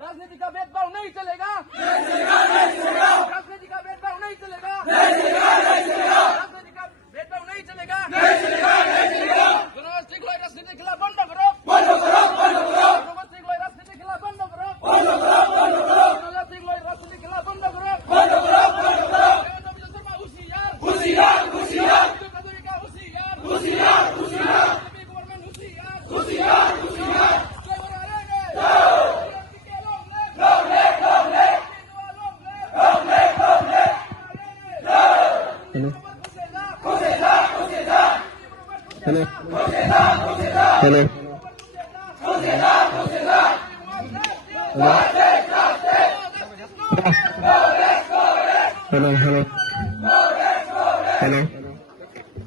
राजनीति का भेदभाव नहीं चलेगा, राजनीति का भेदभाव नहीं चलेगा, राजनीति का भेदभाव नहीं चलेगा। राजनीति के खिलाफ बंद करो, राजनीति के खिलाफ बंद करो, राजनीति के खिलाफ बंद करो। होशियार होशियार Hello. Hello. Hello. Hello. Hello.